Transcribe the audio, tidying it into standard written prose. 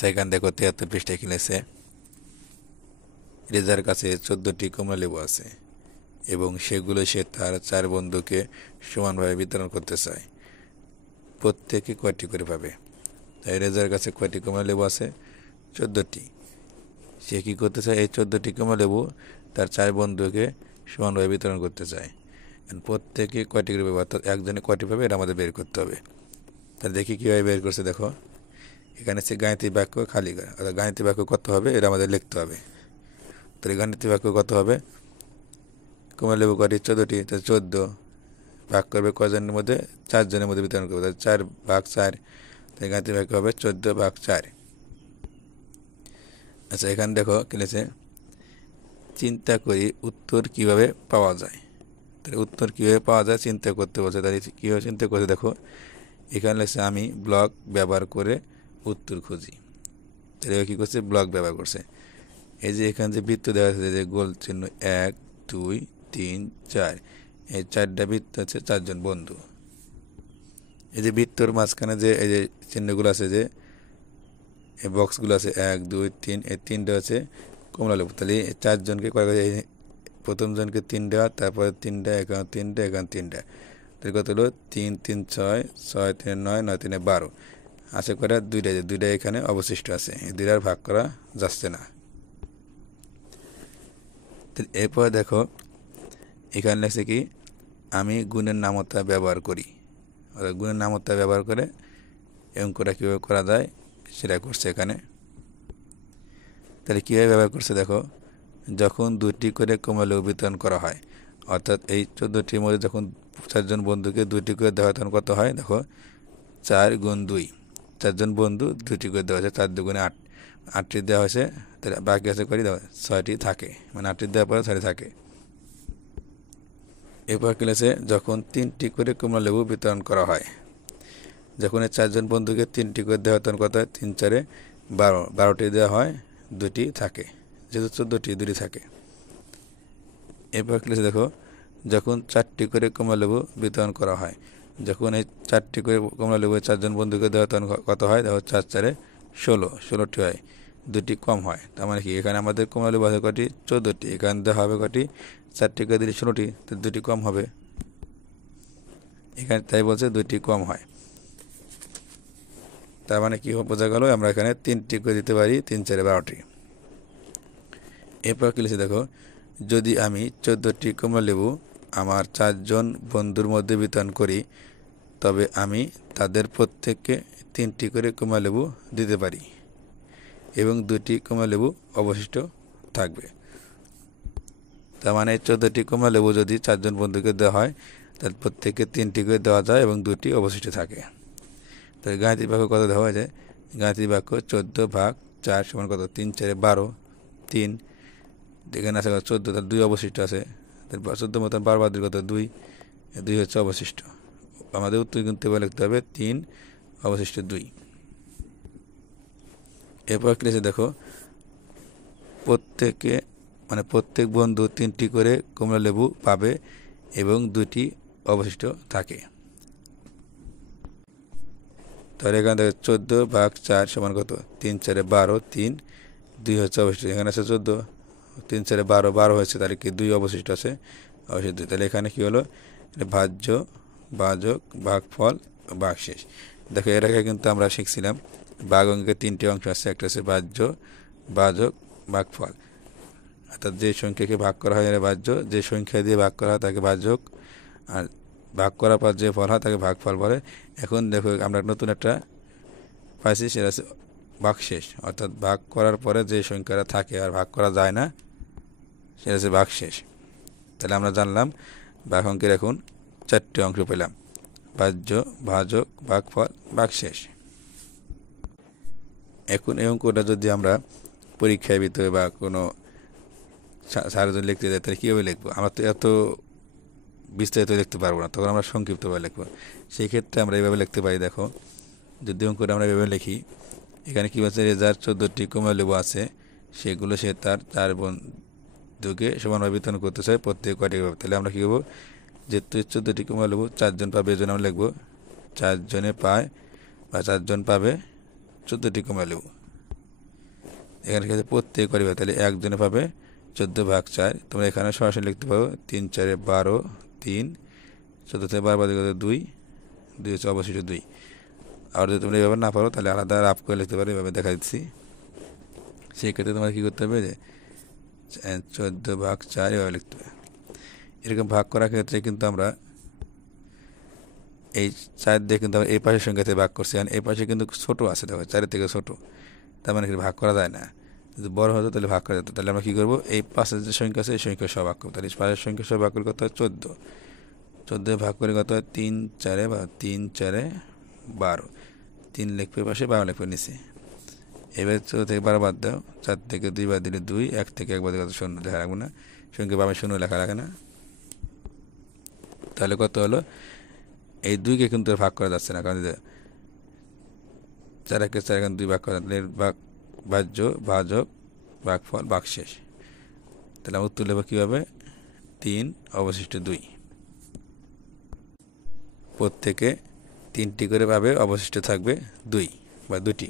সেখান দেখো 73 পৃষ্ঠায় কি লিখেছে, রেজার কাছে 14টি কমলা লেবু আছে এবং সেগুলো সে তার 4 বন্ধুকে সমানভাবে বিতরণ করতে চায়। প্রত্যেকে কয়টি করে পাবে? তাই রেজার কাছে কয়টি কমলা লেবু আছে? 14টি। সে কি করতে চায়? এই 14টি কমলা লেবু তার 4 বন্ধুকে সমানভাবে বিতরণ করতে চায়। প্রত্যেকে কয়টি করে পাবে, অর্থাৎ একজনে কয়টি পাবে এটা আমাদের বের করতে হবে। তাহলে দেখি কীভাবে বের করছে। দেখো এখানে হচ্ছে গাণিতিক বাক্য খালি ঘর, অর্থাৎ গাণিতিক বাক্য কত হবে এটা আমাদের লিখতে হবে। তাহলে গাণিতিক বাক্য কত হবে? কমলা লেবু কয়টি? 14টি। তাহলে 14 ভাগ করবে কয়জনের মধ্যে? 4 জনের মধ্যে বিতরণ করবে, তাহলে 4 ভাগ 4। তাই গাণিতিক বাক্য হবে 14 ভাগ 4। আচ্ছা এখানে দেখো কি লিখেছে, চিন্তা করি উত্তর কিভাবে পাওয়া যায়। তাহলে উত্তর কীভাবে পাওয়া যায় চিন্তা করতে বলছে। তাহলে কীভাবে চিন্তা করতে, দেখো এখানে লিখছে আমি ব্লক ব্যবহার করে উত্তর খুঁজি। তাহলে কী করছে? ব্লক ব্যবহার করছে। এই যে এখানে যে বৃত্ত দেওয়া আছে, যে গোল চিহ্ন 1 2 3 4, এই 4টা বৃত্ত হচ্ছে 4 জন বন্ধু। এই যে বৃত্তর মাঝখানে যে এই যে চিহ্নগুলো আছে, যে এই বক্সগুলো আছে 1 2 3, এই 3টা হচ্ছে কমলা লেবু। তাহলে 4 জনকে কয় করে? প্রথম জনকে 3 দেওয়া, তারপরে 3টা, এখানে 3টা, এখানে 3টা। তাহলে কত হলো? 3 3 6, 6 3 9, 9 3 12। আছে কয়টা? 2টা। যে 2টা এখানে অবশিষ্ট আছে, এই 2টার ভাগ করা যাচ্ছে না। এরপর দেখো এখানে লেখছে কি, আমি গুণের নামতা ব্যবহার করি। অর্থাৎ গুণের নামতা ব্যবহার করে অঙ্কটা কীভাবে করা যায় সেটা করছে এখানে। তাহলে কীভাবে ব্যবহার করছে দেখো, যখন 2টি করে কমলা লেবু বিতরণ করা হয়, অর্থাৎ এই 14টির মধ্যে যখন 4 জন বন্ধুকে 2টি করে দেওয়া হয় তখন কত হয়? দেখো 4 গুণ 2, 4 জন বন্ধু 2টি করে দেওয়া হয়েছে, 4 2 8, 8টি দেওয়া হয়েছে। তাহলে বাকি আছে কয়টি? দেওয়া 6টি থাকে, মানে 8টি দেওয়ার পরে 6টি থাকে। এরপর কি আছে, যখন 3টি করে কমলা লেবু বিতরণ করা হয়, যখন এই 4 জন বন্ধুকে 3টি করে দেওয়া হয় তখন কত হয়? 3 4 12, 12টি দেওয়া হয়, 2টি থাকে, যেহেতু 14টি 2টি থাকে। এরপর কি আছে দেখো, যখন 4টি করে কমলা লেবু বিতরণ করা হয়, যখন এই 4টি করে কমলা লেবু 4 জন বন্ধুকে দেওয়া তখন কত হয়? দেখো 4 4 16, 16টি হয়, 2টি কম হয়। তার মানে কি, এখানে আমাদের কমলা লেবু আছে কটি? 14টি। এখানে দেওয়া হবে কটি? 4টি করে দিলে 16টি, তো 2টি কম হবে এখানে, তাই বলছে 2টি কম হয়। তার মানে কি বোঝা গেল, আমরা এখানে 3টি করে দিতে পারি, 3 4 12টি। এরপর কি লিখেছে দেখো, যদি আমি 14টি কমলা লেবু আমার 4 জন বন্ধুর মধ্যে বিতরণ করি, তবে আমি তাদের প্রত্যেককে 3টি করে কমলা লেবু দিতে পারি এবং 2টি কমলা লেবু অবশিষ্ট থাকবে। তার মানে 14টি কমলা লেবু যদি 4 জন বন্ধুকে দেওয়া হয়, তাহলে প্রত্যেককে 3টি করে দেওয়া যায় এবং 2টি অবশিষ্ট থাকে। তাহলে গাণিতিক বাক্য কত দেওয়া হয়? যায় গাণিতিক বাক্য 14 ভাগ 4 সমান কত? 3 4 12, 3, এখানে আছে 14, তাহলে 2 অবশিষ্ট আছে। 14 মতন 12 বাদ দিলে কত? 2, 2 হচ্ছে অবশিষ্ট। আমাদের উত্তর কিন্তু লিখতে হবে 3 অবশিষ্ট 2। এরপর কি আছে দেখো, প্রত্যেকে মানে প্রত্যেক বন্ধু 3টি করে কমলা লেবু পাবে এবং 2টি অবশিষ্ট থাকে। তাহলে এখানে দেখো 14 ভাগ 4 সমান কত? 3 4 12, 3, 2 হচ্ছে অবশিষ্ট। এখানে আছে 14, 3 4 12, 12 হয়েছে, তাহলে কি 2 অবশিষ্ট আছে, অবশিষ্ট 2। তাহলে এখানে কি হলো? ভাজ্য, ভাজক, ভাগফল, ভাগশেষ। দেখো এর আগে কিন্তু আমরা শিখছিলাম ভাগ অঙ্কের 3টি অংশ আছে, একটা হচ্ছে ভাজ্য, ভাজক, ভাগফল। অর্থাৎ যে সংখ্যাকে ভাগ করা হয় ভাজ্য, যে সংখ্যা দিয়ে ভাগ করা হয় তাকে ভাজক, আর ভাগ করার পর যে ফল হয় তাকে ভাগফল বলে। এখন দেখো আমরা নতুন একটা পাইছি, সেটা হচ্ছে ভাগশেষ, অর্থাৎ ভাগ করার পরে যে সংখ্যাটা থাকে আর ভাগ করা যায় না সেটা হচ্ছে ভাগশেষ। তাহলে আমরা জানলাম ভাগ অঙ্কের এখন 4টি অংশ পেলাম: ভাজ্য, ভাজক, ভাগফল, ভাগশেষ। এখন এই অঙ্কটা যদি আমরা পরীক্ষায় ভিতরে বা কোনো স্যার যদি লিখতে যাই, তাহলে কীভাবে লিখবো? আমরা তো এত বিস্তারিত লিখতে পারবো না, তখন আমরা সংক্ষিপ্তভাবে লিখবো। সেই ক্ষেত্রে আমরা এইভাবে লিখতে পারি। দেখো যদি অঙ্কটা আমরা এইভাবে লিখি, এখানে কী বলছে? রেজার 14টি কমলা লেবু আছে, সেগুলো সে তার 4 বন্ধুকে সমানভাবে বিতরণ করতে চায়, প্রত্যেক কয়টি পাবে। তাহলে আমরা কী করবো? যেহেতু 14টি কমলা লেবু 4 জন পাবে, এই জন্য আমরা লিখবো 4 জনে পায় বা 4 জন পাবে 14টি কমলা লেবু। এখানে কি আছে প্রত্যেক পরিবার, তাহলে একজনে পাবে 14/4। তোমরা এখানে সরাসরি লিখতে পারো 3 4 12 3, 14 থেকে 12 বাদ দিলে 2, 2 হচ্ছে অবশিষ্ট 2। আর যদি তোমরা এভাবে না পারো তাহলে আলাদা রাফ করে লিখতে পারো, এভাবে দেখা দিচ্ছি। সেক্ষেত্রে তোমার কী করতে হবে যে 14/4 এভাবে লিখতে হবে। এরকম ভাগ করার ক্ষেত্রে কিন্তু আমরা এই 4 দিয়ে কিন্তু আমরা এই পাশের সংখ্যাতে ভাগ করছি, আর এই পাশে কিন্তু ছোটো আছে, দেখো 4 থেকে ছোটো, তার মানে ভাগ করা যায় না। যদি বড় হতো তাহলে ভাগ করা যেত। তাহলে আমরা কী করবো, এই পাশের যে সংখ্যা আছে এই সংখ্যা সহ ভাগ করবো। তাহলে পাশের সংখ্যা সহ ভাগ করে কত হয় 14, 14 ভাগ করে কত হয় 3 4 3 4 12, 3 লিখবে পাশে 12 লিখবে নিচে। এবার 14 থেকে 12 বাদ দাও, 4 থেকে 2 বাদ দিলে 2, 1 থেকে 1 বাদ দিলে কত 0 লেখা রাখবো না, সংখ্যা বামে 0 লেখা রাখে না। তাহলে কত হলো, এই 2কে কিন্তু ভাগ করা যাচ্ছে না, কারণ 4 একে 4, এখানে 2 ভাগ করা, তাহলে ভাজ্য ভাজক ভাগফল ভাগশেষ। তাহলে আমরা উত্তর লিখব কীভাবে, 3 অবশিষ্ট 2। প্রত্যেকে 3টি করে পাবে, অবশিষ্ট থাকবে 2 বা 2টি।